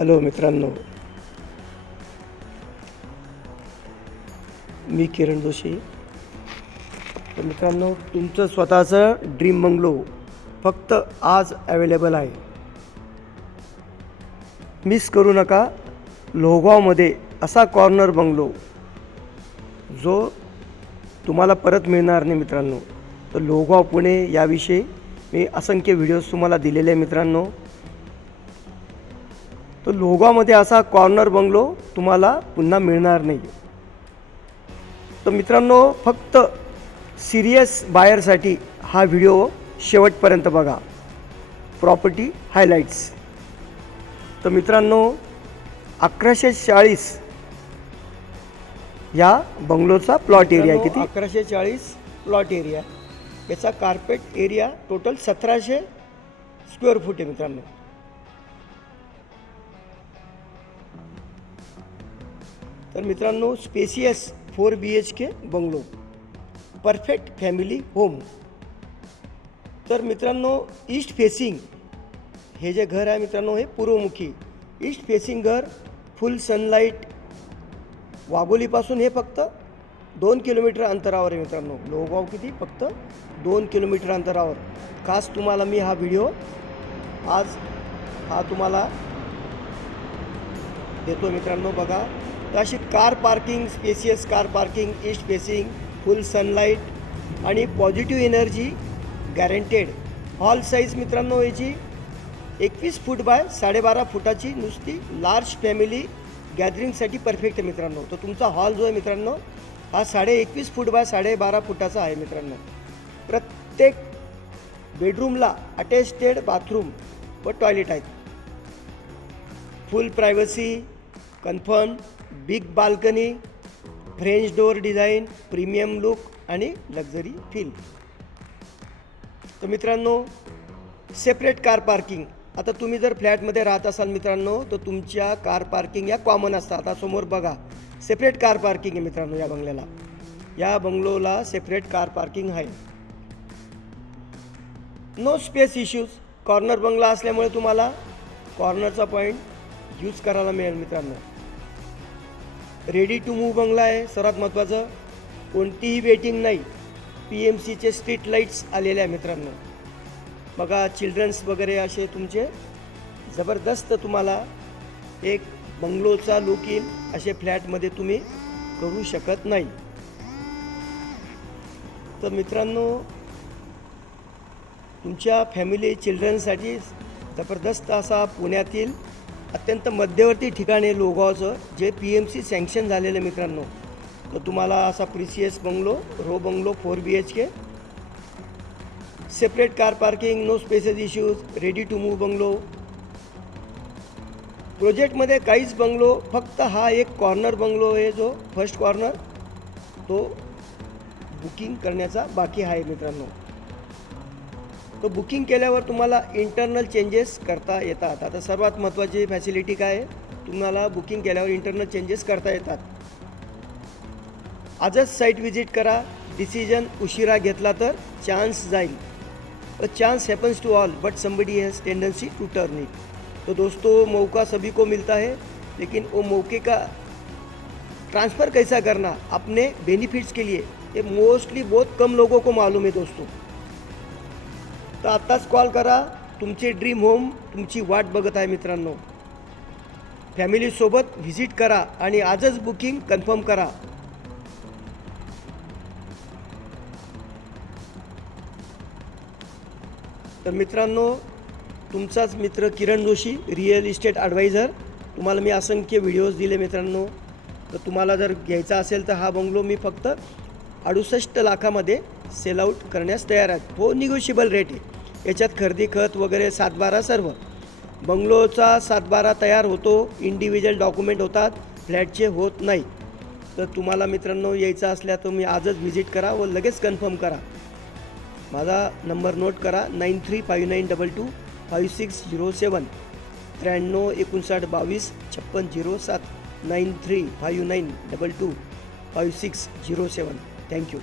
Hello मित्रांनो, मी किरण जोशी. तर मित्रांनो, तुमचं स्वतःचं ड्रीम बंगलो फक्त आज अवेलेबल आहे. मिस करू नका. लोहगावमध्ये असा कॉर्नर बंगलो जो तुम्हाला परत मिळणार नाही मित्रांनो. तर लोहगाव पुणे याविषयी मी असंख्य व्हिडिओज तुम्हाला दिलेले आहे मित्रांनो. तर लोहगावमध्ये असा कॉर्नर बंगलो तुम्हाला पुन्हा मिळणार नाही. तर मित्रांनो, फक्त सिरियस बायरसाठी हा व्हिडिओ शेवटपर्यंत बघा. Property highlights. तर मित्रांनो, 1140 या बंगलोचा प्लॉट एरिया आहे. किती? 1140 प्लॉट एरिया. याचा carpet area total 1700 square foot आहे मित्रांनो. तर मित्रांनो, spacious 4 BHK bungalow, perfect family home. तर मित्रांनो, ईस्ट फेसिंग हे जे घर आहे मित्रांनो, हे पूर्वमुखी ईस्ट फेसिंग घर, फुल सनलाईट. वाघोलीपासून हे फक्त 2 किलोमीटर अंतरावर आहे मित्रांनो. लोहगाव किती? फक्त 2 किलोमीटर अंतरावर. खास तुम्हाला मी हा व्हिडिओ आज तुम्हाला देतो मित्रांनो. बघा, तर अशी car parking, spacious car parking, east facing, full sunlight आणि positive energy guaranteed. Hall size मित्रांनो याची 21 फूट बाय 12.5 फुटाची, नुसती लार्ज फॅमिली गॅदरिंगसाठी परफेक्ट आहे मित्रांनो. तर तुमचा हॉल जो आहे मित्रांनो, हा 21.5 फूट बाय 12.5 फुटाचा आहे मित्रांनो. प्रत्येक बेडरूमला अटॅच्ड बाथरूम व टॉयलेट आहेत. फुल privacy, confirm, big balcony, French door design, premium look आणि लक्झरी फील. तर मित्रांनो, सेपरेट कार पार्किंग. आता तुम्ही जर फ्लॅटमध्ये राहत असाल मित्रांनो, तर तुमच्या कार पार्किंग या कॉमन असतात. आता समोर बघा, सेपरेट कार पार्किंग आहे मित्रांनो. या बंगल्याला, या बंगलोला सेपरेट कार पार्किंग आहे. No space issues. कॉर्नर बंगला असल्यामुळे तुम्हाला कॉर्नरचा पॉईंट यूज करायला मिळेल मित्रांनो. रेडी टू मूव्ह बंगला आहे. सर्वात महत्त्वाचं, कोणतीही वेटिंग नाही. PMCचे स्ट्रीट लाईट्स आलेले आहे मित्रांनो. बघा, चिल्ड्रन्स वगैरे असे तुमचे जबरदस्त तुम्हाला एक बंगलोचा लुक येईल, असे फ्लॅटमध्ये तुम्ही करू शकत नाही. तर मित्रांनो, तुमच्या फॅमिली चिल्ड्रनसाठी जबरदस्त असा पुण्यातील अत्यंत मध्यवर्ती ठिकाणी लोहगावचं जे PMC सँक्शन झालेलं आहे मित्रांनो. तर तुम्हाला असा precious bungalow, row bungalow, 4 BHK, separate car parking, no spaces issues, ready to move bungalow. प्रोजेक्टमध्ये काहीच बंगलो, फक्त हा एक कॉर्नर बंगलो आहे जो फर्स्ट कॉर्नर, तो बुकिंग करण्याचा बाकी आहे मित्रांनो. तो बुकिंग केल्यावर तुम्हाला इंटरनल चेंजेस करता येतात. आता सर्वात महत्त्वाची फॅसिलिटी काय आहे, तुम्हाला बुकिंग केल्यावर इंटरनल चेंजेस करता येतात. आजच साईट व्हिजिट करा. डिसिजन उशिरा घेतला तर चान्स जाईल. A chance happens to all but somebody has tendency to turn it. तो दोस्तों, मौका सभी को मिलता है, लेकिन वो मौके का ट्रांसफ़र कैसा करना अपने बेनिफिट्स के लिए, ये मोस्टली बहुत कम लोगों को मालूम है दोस्तों. तर आत्ताच कॉल करा. तुमचे ड्रीम होम तुमची वाट बघत आहे मित्रांनो. फॅमिलीसोबत व्हिजिट करा आणि आजच बुकिंग कन्फर्म करा. तर मित्रांनो, तुमचाच मित्र किरण जोशी, रिअल इस्टेट ॲडवायझर. तुम्हाला मी असंख्य व्हिडिओज दिले मित्रांनो. तर तुम्हाला जर घ्यायचा असेल तर हा बंगलो मी फक्त 68 लाखामध्ये सेल आउट करण्यास तयार आहे. हो, निगोशिएबल रेट आहे. याच्यात खरेदी खत वगैरे 7/12 सर्व. बंगलोचा 7/12 तयार होतो. इंडिव्हिज्युअल डॉक्युमेंट होतात, फ्लॅटचे होत नाही. तर तुम्हाला मित्रांनो यायचं असल्या तर मी आजच व्हिजिट करा व लगेच कन्फर्म करा. माझा नंबर नोट करा, 9359225607, 9359225607, 9359225607. थँक्यू.